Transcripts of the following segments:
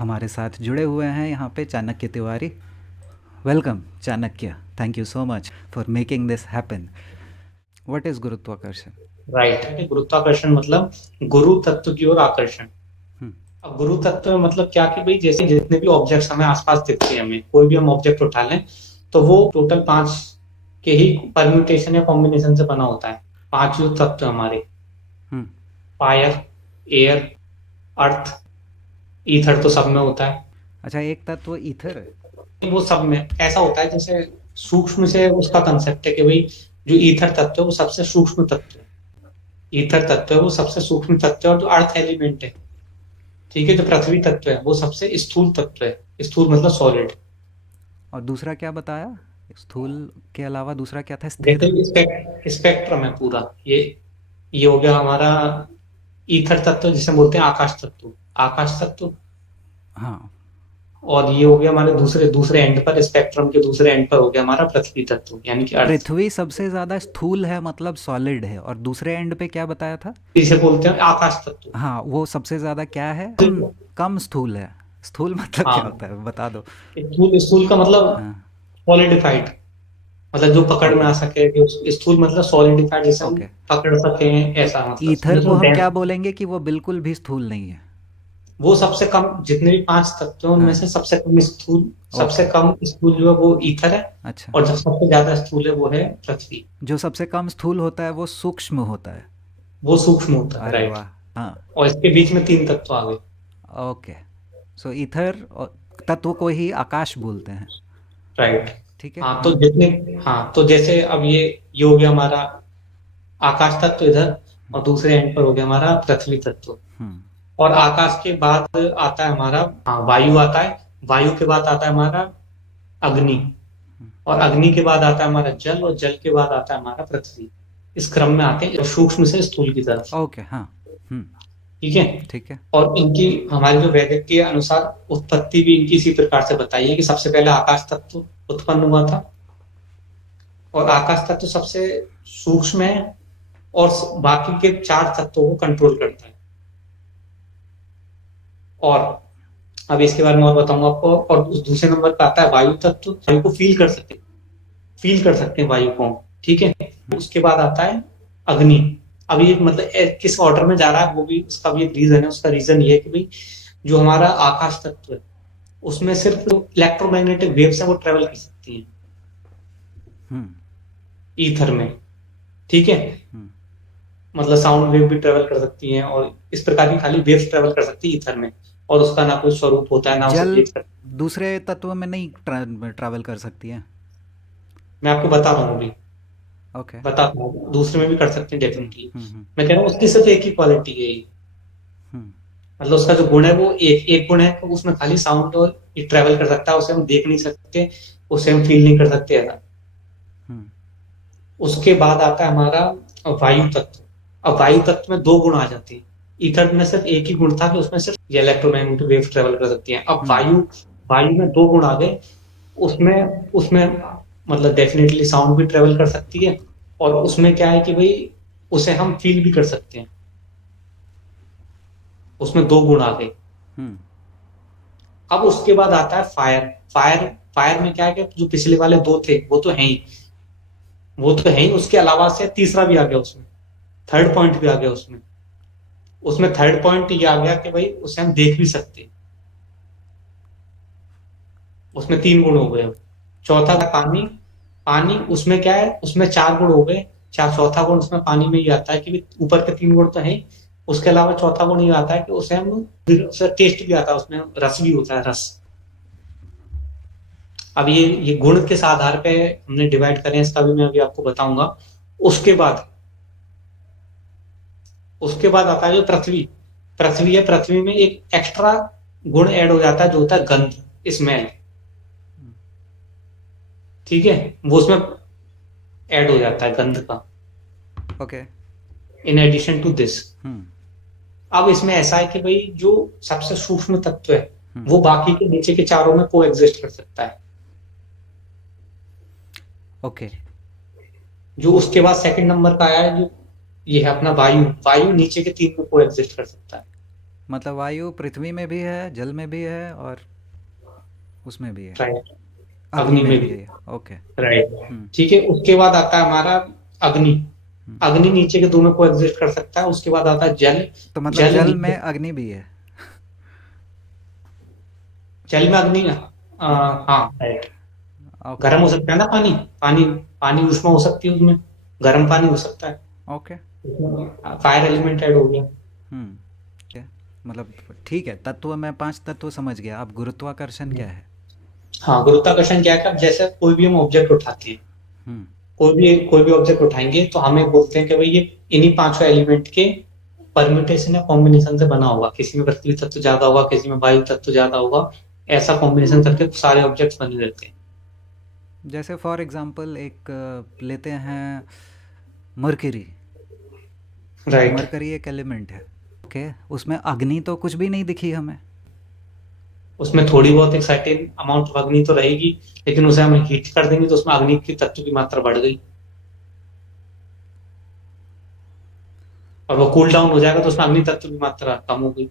हमारे साथ जुड़े हुए हैं यहाँ पे Chanakya Tiwari. Welcome Chanakya, thank you so much for making this happen. What is गुरुत्वाकर्षण? राइट है कि गुरुत्वाकर्षण मतलब गुरु तत्व की ओर आकर्षण। हम्म। अब गुरु तत्व में मतलब क्या कि भाई जैसे जितने भी ऑब्जेक्ट्स हमें आसपास दिखते हैं, हमें कोई भी हम ऑब्जेक्ट उठा लें तो वो टोटल पांच के ही परम्यूटेशन या कॉम्बिनेशन से बना होता है। पांच जो तत्व हमारे, हम्म। फायर, एयर, अर्थ, ईथर तो सब में होता है। अच्छा, एक तत्व ईथर है। वो सब में ऐसा होता है जैसे सूक्ष्म से उसका कंसेप्ट है कि भाई जो ईथर तत्व है वो सबसे सूक्ष्म तत्व है। ईथर तत्व है वो सबसे सूक्ष्म तत्व है, और जो अर्थ एलिमेंट है, ठीक है, जो पृथ्वी तत्व है वो सबसे स्थूल तत्व है। स्थूल मतलब सॉलिड। और दूसरा क्या बताया? स्थूल के अलावा दूसरा क्या था? स्थिर। जैसे स्पेक्ट्रम है पूरा ये हो गया हमारा ईथर तत्व, जिसे बोलते हैं आकाश तत्व। आकाश तत्व। हाँ। और ये हो गया हमारे दूसरे दूसरे एंड पर, स्पेक्ट्रम के दूसरे एंड पर हो गया हमारा पृथ्वी तत्व यानी कि अर्थ। पृथ्वी सबसे ज़्यादा स्थूल है, मतलब सॉलिड है, और दूसरे एंड पे क्या बताया था? इसे बोलते हैं आकाश तत्व। हाँ, वो सबसे ज़्यादा क्या है? कम। कम स्थूल है। स्थूल मतलब क्या हाँ, होता है, बता दो। स्थूल स्थूल का मतलब हाँ। सॉलिडिफाइड, मतलब जो पकड़ में ओके। आ सके। जो स्थूल मतलब सॉलिडिफाइड, जैसे हम ओके। पकड़ सके, ऐसा मतलब ईथर को जो हम डेंस। क्या बोलेंगे कि वो बिल्कुल भी स्थूल नहीं है? वो सबसे कम, जितने भी पांच तत्व हैं उनमें हाँ। से सबसे कम स्थूल, सबसे ओके। कम स्थूल जो है वो ईथर है। अच्छा। और जो सबसे ज्यादा स्थूल है वो है पृथ्वी। जो सबसे कम स्थूल होता है वो सूक्ष्म होता है। वो सूक्ष्म होता है, अरे राइट। वाह। हाँ। और इसके बीच में तीन तत्व आ गए। ओके। सो ईथर तत्व को ही आकाश बोलते हैं। राइट। ठीक है। हाँ तो हाँ। जितने, हाँ तो जैसे अब ये हो गया हमारा आकाश तत्व इधर, और दूसरे एंड पर हो गया हमारा पृथ्वी तत्व। हम्म। और आकाश के बाद आता है हमारा, हाँ, वायु आता है। वायु के बाद आता है हमारा अग्नि। और अग्नि के बाद आता है हमारा जल, और जल के बाद आता है हमारा पृथ्वी। इस क्रम में आते हैं सूक्ष्म से स्थूल की तरफ। ओके। हाँ। हम्म। ठीक है। ठीक है। और इनकी, हमारे जो वैदिक के अनुसार उत्पत्ति भी इनकी इसी प्रकार से बताई है कि सबसे पहले आकाश तत्व उत्पन्न हुआ था। और आकाश तत्व सबसे सूक्ष्म है, और बाकी के चार तत्वों को कंट्रोल करता है। और अब इसके बारे में और बताऊंगा आपको। और उस दूसरे नंबर पर आता है वायु तत्व। वायु को फील कर सकते हैं, फील कर सकते हैं वायु को। ठीक है। उसके बाद आता है अग्नि। अब ये मतलब किस ऑर्डर में जा रहा है वो भी, उसका भी एक रीजन है। उसका रीजन ये है कि भाई जो हमारा आकाश तत्व है उसमें सिर्फ इलेक्ट्रोमैग्नेटिक वेव्स है वो ट्रेवल कर सकती हैं हम्म। ईथर में। ठीक है। हम्म। मतलब साउंड वेव भी ट्रेवल कर सकती हैं, और इस प्रकार की खाली वेव्स ट्रेवल कर सकती है ईथर में। और उसका ना कोई स्वरूप होता है, ना उसे जल देख सकते। दूसरे तत्व में नहीं ट्रैवल कर सकती है? मैं आपको बता रहा हूँ अभी, ओके। बताता हूँ, दूसरे में भी कर सकते हैं डेफिनेटली। हम्म। मैं कह रहा हूँ उसकी सिर्फ एक ही क्वालिटी है ये। हम्म। मतलब उसका जो गुण है वो एक एक गुण है, तो उसमें खाली साउंड और ये ट्रेवल कर सकता है। उसे हम देख नहीं सकते, उसे हम फील नहीं कर सकते ऐसा। हम्म। उसके बाद आता है हमारा वायु तत्व। अब वायु तत्व में दो गुण आ जाते हैं। ईथर में सिर्फ एक ही गुण था कि उसमें सिर्फ ये इलेक्ट्रोमैग्नेटिक वेव ट्रेवल कर सकती हैं। अब हम्म। वायु, वायु में दो गुण आ गए। उसमें उसमें मतलब डेफिनेटली साउंड भी ट्रेवल कर सकती है। और उसमें क्या है कि भाई उसे हम फील भी कर सकते हैं। उसमें दो गुण आ गए। हम्म। अब उसके बाद आता है फायर। फायर, फायर में क्या है कि जो पिछले वाले दो थे वो तो है ही, वो तो है ही, उसके अलावा से तीसरा भी आ गया उसमें। थर्ड पॉइंट भी आ गया उसमें। उसमें थर्ड पॉइंट ये आ गया कि भाई उसे हम देख भी सकते हैं। उसमें तीन गुण हो गए अब। चौथा था पानी। पानी उसमें क्या है, उसमें चार गुण हो गए। चार, चौथा गुण उसमें पानी में ये आता है कि भाई ऊपर के तीन गुण तो है, उसके अलावा चौथा गुण ये आता है कि उसे हम, उसे टेस्ट भी आता है, उसमें रस भी होता है, रस। अब ये गुण किस आधार पे हमने डिवाइड करें इसका भी मैं अभी आपको बताऊंगा। उसके बाद, उसके बाद आता है जो पृथ्वी। पृथ्वी है, पृथ्वी में एक एक्स्ट्रा गुण ऐड हो जाता है जो होता है गंध, स्मेल। ठीक है। वो उसमें ऐड हो जाता है गंध का, okay. In addition to this. Hmm. अब इसमें ऐसा है कि भाई जो सबसे सूक्ष्म तत्व है हम्म। वो बाकी के नीचे के चारों में को एग्जिस्ट कर सकता है। ओके। जो उसके बाद सेकंड नंबर का आया है, जो ये है अपना वायु। वायु नीचे के तीन में को एग्जिस्ट कर सकता है। मतलब वायु पृथ्वी में भी है, जल में भी है और उसमें भी है, राइट, अग्नि अग्नि में में भी भी, है। ओके। राइट। हम्म। ठीक है, उसके बाद आता है हमारा अग्नि। हम्म। अग्नि नीचे के दो में कोएग्जिस्ट कर सकता है। उसके बाद आता है जल। तो मतलब जल जल में नीचे, अग्नि भी है। जल में अग्नि, मतलब हाँ राइट। ओके। गर्म हो सकता है ना पानी, पानी पानी ऊष्मा हो सकती है उसमें, गर्म पानी हो सकता है, ओके। फायर एलिमेंट ऐड हो गया। हम्म। क्या, मतलब ठीक है, तत्व मैं 5 तत्व समझ गया। अब गुरुत्वाकर्षण क्या है? हाँ, गुरुत्वाकर्षण क्या है कि अब जैसे कोई भी हम ऑब्जेक्ट उठाते हैं, हम्म। कोई भी ऑब्जेक्ट उठाएंगे तो हमें बोलते हैं कि भाई ये इन्हीं पांचों एलिमेंट के परम्यूटेशन या कॉम्बिनेशन से बना होगा। किसी में पृथ्वी तत्व ज्यादा होगा, किसी में वायु तत्व ज्यादा होगा, ऐसा कॉम्बिनेशन करके सारे ऑब्जेक्ट्स बने रहते हैं। जैसे फॉर एग्जांपल एक लेते हैं मरकरी। राइट। मरकरी एक एलिमेंट है। ओके, उसमें अग्नि तो कुछ भी नहीं दिखी हमें। उसमें थोड़ी बहुत एक सर्टेन अमाउंट ऑफ अग्नि तो रहेगी, लेकिन उसे हम हीट कर देंगे तो उसमें अग्नि की तत्व की मात्रा बढ़ गई, और वो कूल डाउन हो जाएगा तो उसमें अग्नि तत्व की मात्रा कम हो गई।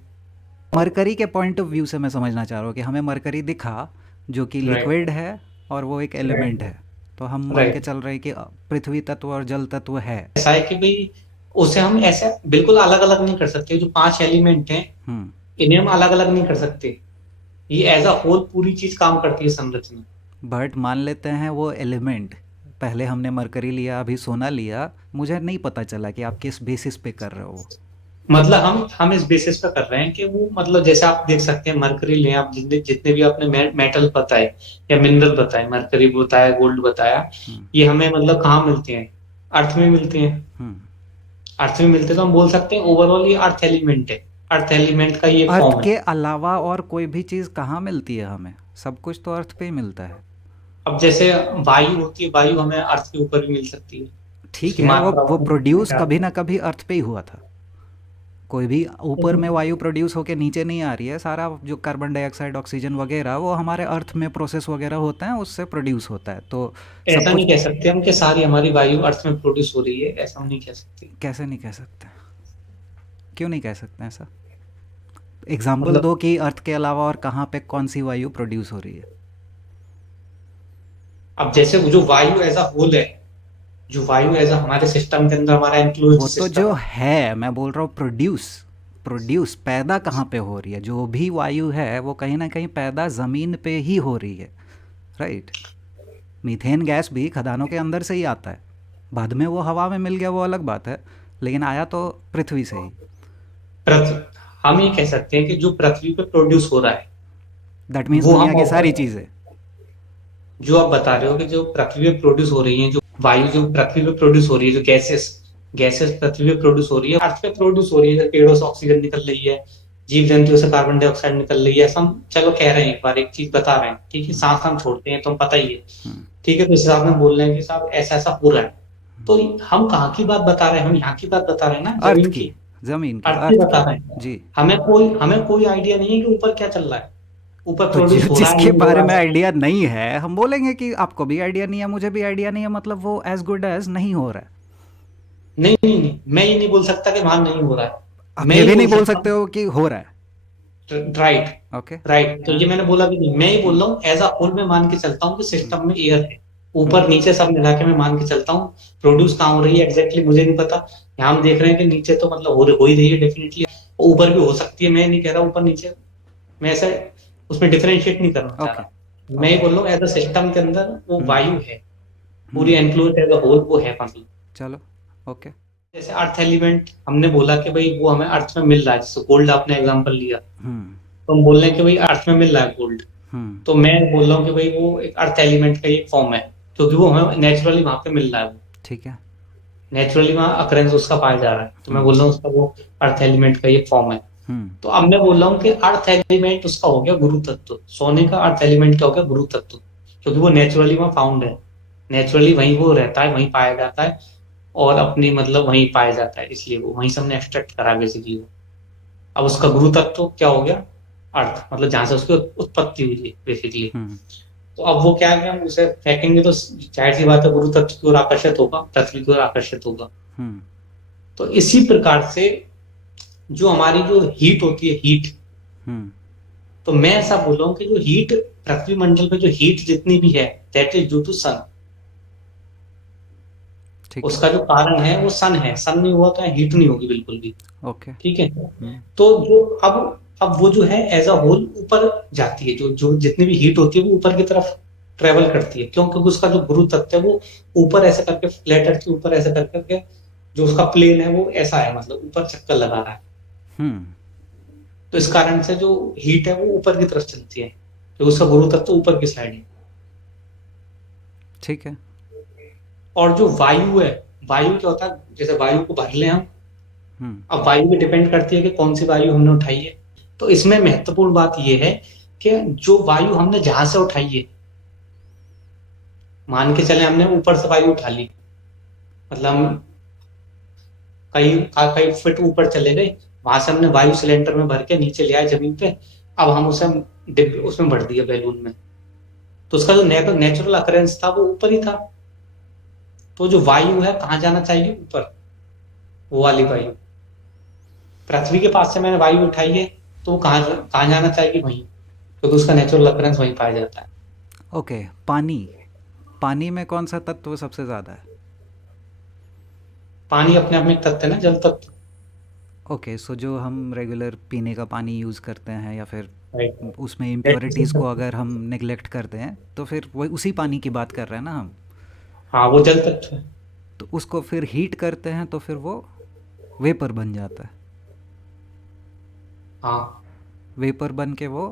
मरकरी के पॉइंट ऑफ व्यू से मैं समझना चाह रहा हूँ कि हमें मरकरी दिखा जो कि राइट, लिक्विड है और वो एक एलिमेंट राइट, है। तो हम मान के राइट। चल रहे हैं कि पृथ्वी तत्व और जल तत्व है। ऐसा है कि भाई उसे हम ऐसे बिल्कुल अलग अलग नहीं कर सकते। जो पांच एलिमेंट हैं हम्म। इन्हें हम अलग अलग नहीं कर सकते। ये एज अ होल पूरी चीज काम करती है संरचना। बट मान लेते हैं वो एलिमेंट, पहले हमने मरकरी लिया, अभी सोना लिया, मुझे नहीं पता चला कि आप किस बेसिस पे कर रहे हो। मतलब हम इस बेसिस पे कर रहे हैं कि वो, मतलब जैसे आप देख सकते हैं मरकरी लें आप, जितने जितने भी आपने मेटल बताए या मिनरल बताए, मरकरी बताया, गोल्ड बताया, हम्म। ये हमें मतलब कहाँ मिलते हैं? अर्थ में मिलते हैं। हम्म। अर्थ में मिलते हैं तो हम बोल सकते हैं ओवरऑल ये अर्थ एलिमेंट है। अर्थ एलिमेंट का ये अर्थ फॉर्म है। के अलावा और कोई भी चीज़ कहाँ मिलती है हमें? सब कुछ तो अर्थ पे ही मिलता है। अब जैसे वायु होती है, वायु हमें अर्थ के ऊपर भी मिल सकती है। ठीक उसकी है, वो मात्रा वो उसमें प्रोड्यूस ज्यादा कभी ना कभी अर्थ पे ही हुआ था। कोई भी ऊपर में है। वायु प्रोड्यूस होके नीचे नहीं आ रही है। सारा जो कार्बन डाइऑक्साइड, ऑक्सीजन वगैरह, वो हमारे अर्थ में प्रोसेस वगैरह होता है, उससे प्रोड्यूस होता है। तो सब ऐसा कुछ नहीं कह सकते हम कि सारी हमारी वायु अर्थ में प्रोड्यूस हो रही है, ऐसा हम नहीं कह सकते। कैसे नहीं कह सकते? क्यों नहीं कह सकते ऐसा? एग्जाम्पल मतलब दो कि अर्थ के अलावा और कहाँ पे कौन सी वायु प्रोड्यूस हो रही है। अब जैसे वो जो वायु एज अ होल है, जो वायु एज अ हमारे सिस्टम के अंदर, हमारा एनक्लोज्ड वो तो सिस्टम जो है। है, मैं बोल रहा हूँ प्रोड्यूस। प्रोड्यूस पैदा कहाँ पे हो रही है? जो भी वायु है वो कहीं ना कहीं पैदा ज़मीन पे ही हो रही है, राइट? मीथेन गैस भी खदानों के अंदर से ही आता है। बाद में वो हवा में मिल गया, वो अलग बात है, लेकिन आया तो पृथ्वी से ही। पृथ्वी, हम ये कह सकते हैं कि जो पृथ्वी पे प्रोड्यूस हो रहा है दैट मीन्स वो दुनिया हम की सारी ऑब्जर्व, चीज़ें। जो आप बता रहे हो कि जो पृथ्वी पे प्रोड्यूस हो रही है, जो वायु जो पृथ्वी पे प्रोड्यूस हो रही है, जो गैसेस गैसेस पृथ्वी पे प्रोड्यूस हो रही है, अर्थ पे प्रोड्यूस हो रही है। जैसे पेड़ों से ऑक्सीजन निकल रही है, जीव जंतुओं से कार्बन डाइऑक्साइड निकल रही है, ऐसा हम चलो कह रहे हैं, एक बार एक चीज बता रहे हैं, ठीक है, हम्म। सांस हम छोड़ते हैं तो हम पता ही है। हम्म। ठीक है, तो इस हिसाब से हम बोल रहे हैं कि साहब ऐसा ऐसा हो रहा है। तो हम कहाँ की बात बता रहे हैं? हम यहाँ की बात बता रहे हैं ना, अर्थ जमीन की, की, ज़मीन की, अर्थ की अर्थ बता की। रहे हैं। जी। हमें कोई आइडिया नहीं है कि ऊपर क्या चल रहा है, ऊपर तो प्रोड्यूस हो रहा है जिसके नहीं हो बारे रहा में है। आइडिया नहीं है, हम बोलेंगे कि आपको भी आइडिया नहीं है, मुझे भी आइडिया नहीं है, मतलब वो एज गुड एज नहीं हो रहा है। नहीं नहीं नहीं, मैं ये नहीं बोल सकता कि वहां नहीं हो रहा है। आप मैं ये ये भी नहीं बोल बोल सकता सकते हूँ, हो कि हो रहा है। Right, okay. राइट। तो हाँ। ये मैंने बोला भी नहीं, मैं ये बोल हम्म। रहा हूँ एज अ होल मैं मान के चलता हूँ कि हम्म। सिस्टम में एयर है, हम्म। ऊपर नीचे सब मिला के मैं मान के चलता हूँ। प्रोड्यूस कहाँ हो रही है एग्जैक्टली मुझे नहीं पता। यहाँ हम देख रहे हैं कि नीचे तो मतलब हो ही रही है डेफिनेटली, ऊपर भी हो सकती है, मैं नहीं कह रहा ऊपर नीचे, मैं ऐसा उसमें डिफरेंशिएट नहीं करना चाह ओके। रहा। मैं ये ओके। बोल रहा हूँ एज अ सिस्टम के अंदर वो हम्म। वायु है, पूरी हम्म। एनक्लोज एज अ होल वो है, मतलब चलो। ओके। जैसे अर्थ एलिमेंट हमने बोला कि भाई वो हमें अर्थ में मिल रहा है, जैसे गोल्ड आपने एग्जांपल लिया, हम्म। तो हम बोल रहे हैं कि भाई अर्थ में मिल रहा है गोल्ड। हम्म। तो मैं बोल रहा हूँ कि भाई वो एक अर्थ एलिमेंट का एक फॉर्म है, क्योंकि वो हमें नेचुरली वहां पे मिल रहा है, वो ठीक है। नेचुरली वहां अकरेंस उसका पाया जा रहा है, तो मैं हम्म। बोल रहा हूँ उसका वो अर्थ एलिमेंट का एक फॉर्म है। हम्म। तो अब मैं बोल रहा हूँ कि अर्थ एलिमेंट उसका हो गया गुरु तत्व, सोने का अर्थ एलिमेंट क्या हो गया? गुरु तत्व, क्योंकि वो नेचुरली वहां फाउंड है, नेचुरली वहीं वो रहता है, वहीं पाया जाता है, और अपनी मतलब वहीं पाया जाता है, इसलिए वो वहीं से हमने एक्सट्रैक्ट करा बेसिकली वो। अब उसका गुरु तत्व क्या हो गया? अर्थ, मतलब जहां से उसकी उत्पत्ति हुई है बेसिकली। हम्म। तो अब वो क्या है कि हम उसे फेंकेंगे तो जाहिर सी बात है गुरु तत्व की ओर आकर्षित होगा, पृथ्वी की ओर आकर्षित होगा। हम्म। तो इसी प्रकार से जो हमारी जो हीट होती है, हीट, हम्म। तो मैं ऐसा बोल रहा हूँ कि जो हीट पृथ्वी मंडल पे जो हीट जितनी भी है, दैट इज ड्यू टू सन। ठीक है। उसका जो कारण है वो सन है, सन नहीं हुआ तो हीट नहीं होगी बिल्कुल भी। ओके। ठीक है। हम्म। तो जो अब वो जो है एज अ होल ऊपर जाती है, जो जो जितनी भी हीट होती है वो ऊपर की तरफ ट्रेवल करती है। क्यों? क्योंकि उसका जो गुरु तत्व है वो ऊपर ऐसे करके, फ्लैट अर्थ के ऊपर ऐसे कर करके जो उसका प्लेन है वो ऐसा है, मतलब ऊपर चक्कर लगा रहा है। हम्म। तो इस कारण से जो हीट है वो ऊपर की तरफ चलती है, तो उसका गुरु तत्व ऊपर की साइड है। ठीक है। और जो वायु है, वायु क्या होता है, जैसे वायु को भर ले हम, हम्म। अब वायु भी डिपेंड करती है कि कौन सी वायु हमने उठाई है। तो इसमें महत्वपूर्ण बात यह है कि जो वायु हमने जहां से उठाई है, मान के चले हमने ऊपर से वायु उठा ली, मतलब हम कई कई फीट ऊपर चले गए, वहां से हमने वायु सिलेंडर में भर के नीचे ले आए जमीन पे। अब हम उसे डिब्बे उसमें भर दिया, बैलून में। तो उसका जो नेचुरल अकरेंस था वो ऊपर ही था। तो जो वायु है कहाँ जाना चाहिए? ऊपर। वो वाली वायु, पृथ्वी के पास से मैंने वायु उठाई है, तो वो कहाँ कहाँ जाना चाहिए? वहीं, क्योंकि उसका नेचुरल अकरेंस वहीं पाया जाता है। ओके। पानी, पानी में कौन सा तत्व सबसे ज़्यादा है? पानी अपने आप में एक तत्व है ना, जल तत्व। ओके, सो जो हम रेगुलर पीने का पानी यूज़ करते हैं या फिर राइट। उसमें दैट इज इम्प्योरिटीज़ को तत्व। अगर हम नेग्लेक्ट करते हैं तो फिर वही उसी पानी की बात कर रहे हैं ना हम। हाँ, वो जल तत्व है। तो उसको फिर हीट करते हैं तो फिर वो वेपर बन जाता है। हाँ। वेपर बन के वो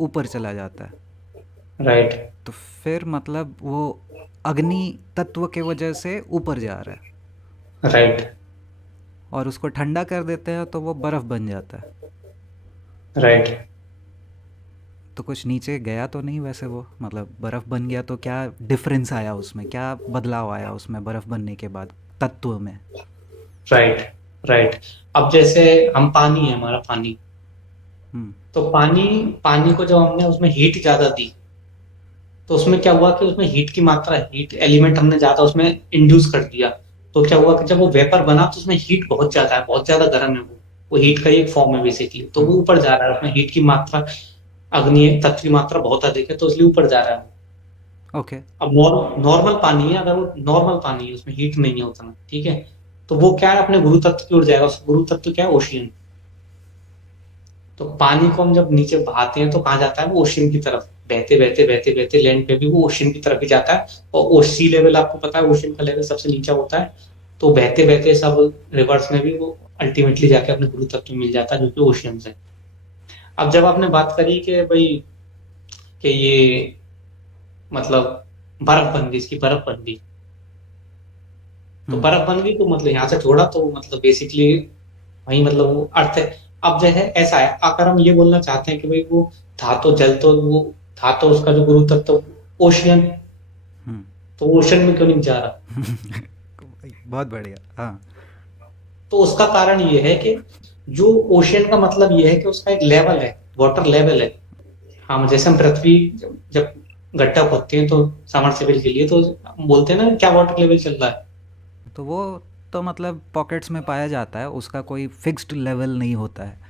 ऊपर चला जाता है। राइट। तो फिर मतलब वो अग्नि तत्व के वजह से ऊपर जा रहा है। राइट। और उसको ठंडा कर देते हैं तो वो बर्फ़ बन जाता है। राइट। तो कुछ नीचे गया तो नहीं वैसे? वो मतलब बर्फ़ बन गया तो क्या डिफरेंस आया उसमें, क्या बदलाव आया उसमें बर्फ़ बनने के बाद तत्व में? राइट। राइट। अब जैसे हम पानी है, हमारा पानी, हम्म। तो पानी, पानी को जब हमने उसमें हीट ज्यादा दी, तो उसमें क्या हुआ कि उसमें हीट की मात्रा, हीट एलिमेंट हमने ज्यादा उसमें इंड्यूस कर दिया। तो क्या हुआ कि जब वो वेपर बना तो उसमें हीट बहुत ज्यादा है, बहुत ज्यादा गर्म है वो हीट का ही एक फॉर्म है बेसिकली। तो वो हम्म। ऊपर जा रहा है, उसमें हीट की मात्रा, अग्नि तत्व की मात्रा बहुत अधिक है, तो इसलिए ऊपर जा रहा है। ओके। अब नॉर्मल पानी है, अगर वो नॉर्मल पानी है, उसमें हीट नहीं है उतना, ठीक है, तो वो क्या है, अपने गुरु तत्व की ओर जाएगा। उस गुरु तत्व क्या है? ओशियन। तो पानी को हम जब नीचे बहाते हैं तो कहाँ जाता है? वो ओशियन की तरफ, बहते बहते बहते बहते लैंड पे भी वो ओशियन की तरफ ही जाता है। और सी लेवल आपको पता है, ओशियन का लेवल सबसे नीचा होता है। तो बहते बहते सब रिवर्स में भी वो अल्टीमेटली जाके अपने गुरु तत्व में मिल जाता है, जो कि ओशियन है। अब जब आपने बात करी कि भाई, कि ये मतलब बर्फ बन गई, इसकी बर्फ बन गई, तो हम्म। बर्फ बन गई तो मतलब यहाँ से छोड़ा तो मतलब बेसिकली वही, मतलब वो अर्थ है। अब जो है ऐसा है, अगर हम ये बोलना चाहते हैं कि भाई वो था तो जल, तो वो था तो उसका जो गुरु तत्व ओशियन, हम्म। तो ओशन में क्यों नहीं जा रहा? बहुत बढ़िया। हाँ। तो उसका कारण ये है कि जो ओशियन का मतलब ये है कि उसका एक लेवल है, वाटर लेवल है। हम जैसे हम पृथ्वी जब गड्ढा खोदते हैं तो समरसेबल के लिए, तो बोलते हैं ना क्या वाटर लेवल चल रहा है। तो वो तो मतलब पॉकेट्स में पाया जाता है, उसका कोई फिक्स्ड लेवल नहीं होता है।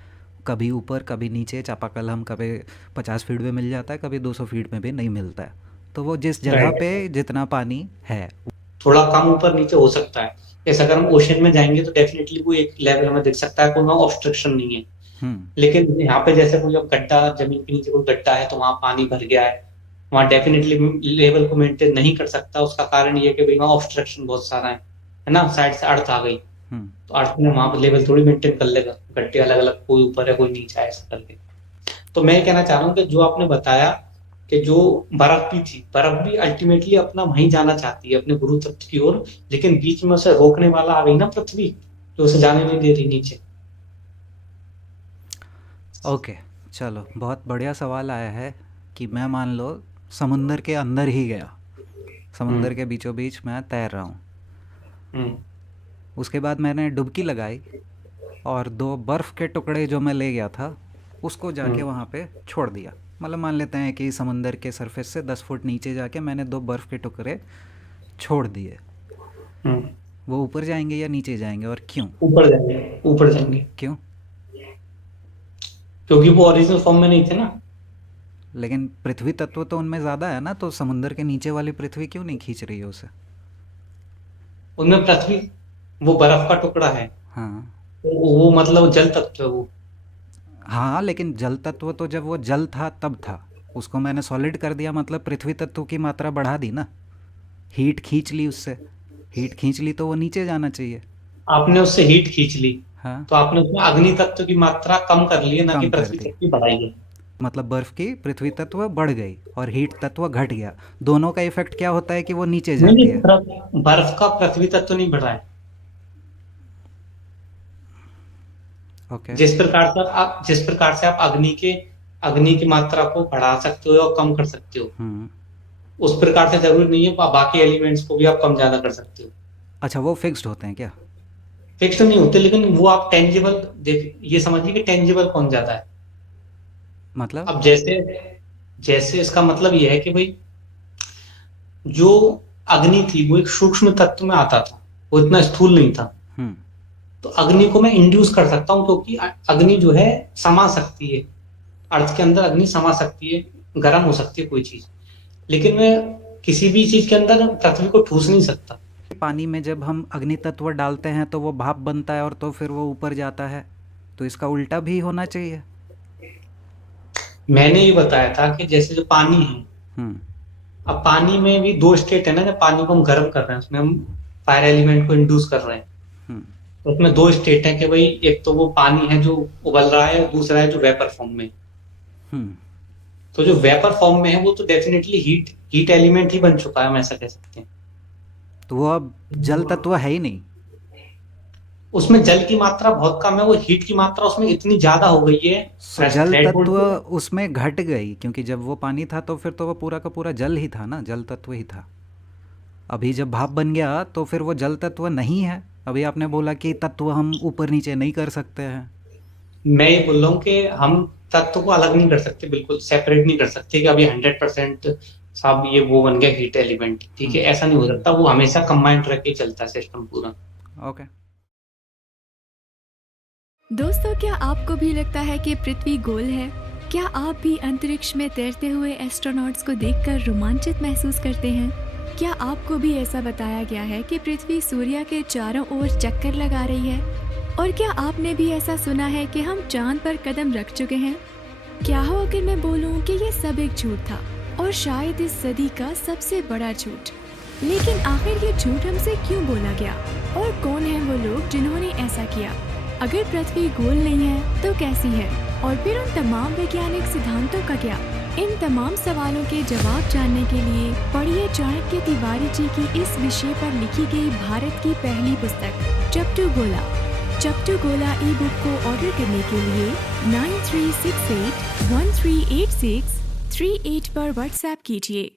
कभी ऊपर कभी नीचे, चापाकल हम कभी 50 फीट में मिल जाता है, कभी 200 फीट में भी नहीं मिलता है। तो वो जिस जगह राइट। पे जितना पानी है। थोड़ा कम ऊपर नीचे हो सकता है। जैसे अगर हम ओशियन में जाएंगे तो डेफिनेटली वो एक लेवल हमें दिख सकता है, कोई वहाँ ऑब्स्ट्रक्शन नहीं है। हम्म। लेकिन यहाँ पे जैसे कोई अब गड्ढा, जमीन के नीचे कोई गड्ढा है तो वहां पानी भर गया है, वहां डेफिनेटली लेवल को मेंटेन नहीं कर सकता। उसका कारण ये है कि भाई वहाँ ऑब्स्ट्रक्शन बहुत सारा है ना, साइड से अर्थ आ गई, हम्म। तो अर्थ में वहां पर लेवल थोड़ी मेंटेन कर लेगा, गड्ढे अलग अलग, कोई ऊपर है कोई नीचे है, ऐसा करके। तो मैं ये कहना चाह रहा हूँ कि जो आपने बताया कि जो बर्फ भी थी, बर्फ भी अल्टीमेटली अपना वहीं जाना चाहती है, अपने गुरु तत्व की ओर, लेकिन बीच में उसे रोकने वाला आ गई ना पृथ्वी, जो उसे जाने नहीं दे रही नीचे। ओके। चलो, बहुत बढ़िया सवाल आया है कि मैं मान लो समुंदर के अंदर ही गया, हम्म। समुंदर के बीचों बीच मैं तैर रहा हूँ। हम्म। उसके बाद मैंने डुबकी लगाई और दो बर्फ़ के टुकड़े जो मैं ले गया था उसको जाके हम्म। वहाँ पे छोड़ दिया। मतलब मान लेते हैं कि समंदर के सरफेस से 10 फुट नीचे जाके मैंने दो बर्फ़ के टुकड़े छोड़ दिए। हम्म। वो ऊपर जाएंगे या नीचे जाएंगे और क्यों? ऊपर जाएंगे, ऊपर जाएंगे। क्यों? क्योंकि वो ओरिजिनल फॉर्म में नहीं थे ना। लेकिन पृथ्वी तत्व तो उनमें ज़्यादा है ना, तो समुंदर के नीचे वाली पृथ्वी क्यों नहीं खींच रही है उसे? उनमें पृथ्वी वो बर्फ का टुकड़ा है, हाँ। वो मतलब जल तत्व है वो। हाँ, लेकिन जल तत्व तो जब वो जल था तब था, उसको मैंने सॉलिड कर दिया, मतलब पृथ्वी तत्व की मात्रा बढ़ा दी ना, हीट खींच ली उससे। हीट खींच ली तो वो नीचे जाना चाहिए। आपने उससे हीट खींच ली, हाँ, तो आपने उसमें अग्नि तत्व की मात्रा कम कर ली है, ना कि कम कर पृथ्वी दी। तत्व की बढ़ाई है। मतलब बर्फ़ की पृथ्वी तत्व बढ़ गई और हीट तत्व घट गया। दोनों का इफ़ेक्ट क्या होता है कि वो नीचे नहीं जाती नहीं, है। बर्फ का पृथ्वी तत्व नहीं बढ़ा है। ओके। जिस प्रकार से आप अग्नि की मात्रा को बढ़ा सकते हो और कम कर सकते हो, हुँ। उस प्रकार से जरूरी नहीं है बाकी एलिमेंट्स को भी आप कम ज्यादा कर सकते हो। अच्छा, वो फिक्स्ड होते हैं क्या? फिक्स नहीं होते, लेकिन वो आप टेंजिबल देख, ये समझिए कि टेंजिबल कौन ज्यादा है। मतलब? अब जैसे जैसे इसका मतलब ये है कि भाई, जो अग्नि थी वो एक सूक्ष्म तत्व में आता था, वो इतना स्थूल नहीं था। हुँ। तो अग्नि को मैं इंड्यूस कर सकता हूँ, क्योंकि अग्नि जो है समा सकती है, अर्थ के अंदर अग्नि समा सकती है, गर्म हो सकती है कोई चीज। लेकिन मैं किसी भी चीज के अंदर पृथ्वी को ठूस नहीं सकता। पानी में जब हम अग्नि तत्व डालते हैं तो वो भाप बनता है और तो फिर वो ऊपर जाता है, तो इसका उल्टा भी होना चाहिए। मैंने ये बताया था कि जैसे जो पानी है, हुँ। अब पानी में भी दो स्टेट है ना, जब पानी को हम गर्म कर रहे हैं, उसमें हम फायर एलिमेंट को इंड्यूस कर रहे हैं, हुँ। तो उसमें दो स्टेट है कि भाई, एक तो वो पानी है जो उबल रहा है, दूसरा है जो वेपर फॉर्म में। हुँ। तो जो वेपर फॉर्म में है वो तो डेफिनेटली हीट हीट एलिमेंट ही बन चुका है, हम ऐसा कह सकते हैं। तो वो अब जल तत्व है ही नहीं। उसमें जल की मात्रा बहुत कम है, वो हीट की मात्रा उसमें इतनी ज्यादा हो गई है सो जल थ्रेशोल्ड तत्व पे। उसमें घट गई, क्योंकि जब वो पानी था तो फिर तो वो पूरा का पूरा जल ही था ना, जल तत्व ही था। अभी जब भाप बन गया तो फिर वो जल तत्व नहीं है। अभी आपने बोला कि तत्व हम ऊपर नीचे नहीं कर सकते हैं। मैं ये बोल रहा हूँ कि हम तत्व को अलग नहीं कर सकते, बिल्कुल सेपरेट नहीं कर सकते कि अभी 100% साहब ये वो बन गया हीट एलिमेंट, ठीक है, हुँ। ऐसा नहीं हो सकता। वो हमेशा कंबाइंड रह के चलता है सिस्टम पूरा। ओके। दोस्तों, क्या आपको भी लगता है कि पृथ्वी गोल है? क्या आप भी अंतरिक्ष में तैरते हुए एस्ट्रोनॉट्स को देखकर रोमांचित महसूस करते हैं? क्या आपको भी ऐसा बताया गया है कि पृथ्वी सूर्य के चारों ओर चक्कर लगा रही है? और क्या आपने भी ऐसा सुना है कि हम चांद पर कदम रख चुके हैं? क्या हो अगर मैं बोलूं कि ये सब एक झूठ था, और शायद इस सदी का सबसे बड़ा झूठ? लेकिन आखिर ये झूठ हमसे क्यों बोला गया, और कौन है वो लोग जिन्होंने ऐसा किया? अगर पृथ्वी गोल नहीं है तो कैसी है, और फिर उन तमाम वैज्ञानिक सिद्धांतों का क्या? इन तमाम सवालों के जवाब जानने के लिए पढ़िए चाणक्य तिवारी जी की इस विषय पर लिखी गई भारत की पहली पुस्तक चप्टू गोला। चप्टू गोला ई बुक को ऑर्डर करने के लिए 9368138638 पर व्हाट्सएप कीजिए।